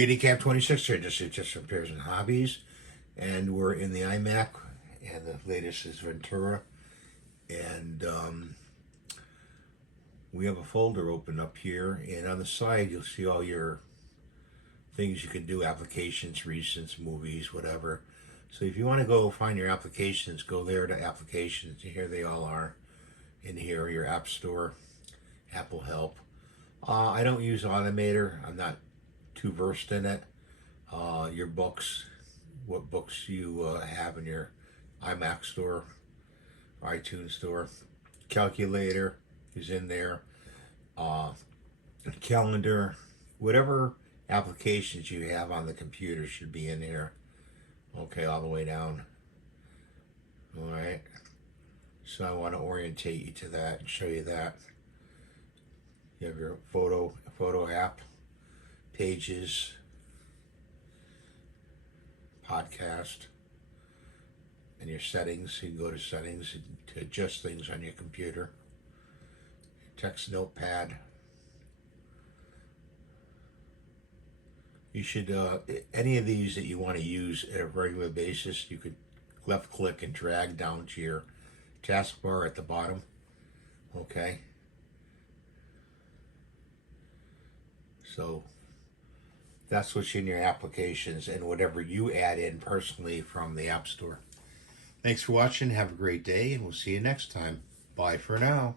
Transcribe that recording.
JDCap26 here, just repairs and hobbies, and we're in the iMac, and the latest is Ventura, and we have a folder open up here, and on the side you'll see all your things you can do, applications, recents, movies, whatever. So if you want to go find your applications, go there to applications, and here they all are. In here, your App Store, Apple Help. I don't use Automator. I'm not too versed in it. Your books, what books you have in your iMac store, iTunes store. Calculator is in there. Calendar, whatever applications you have on the computer should be in here. Okay, all the way down. All right. So I want to orientate you to that and show you that. You have your photo app, pages, podcast, and your settings. You can go to settings to adjust things on your computer. Text notepad. You should, any of these that you want to use at a regular basis, you could left click and drag down to your taskbar at the bottom. Okay. So that's what's in your applications and whatever you add in personally from the App Store. Thanks for watching. Have a great day, and we'll see you next time. Bye for now.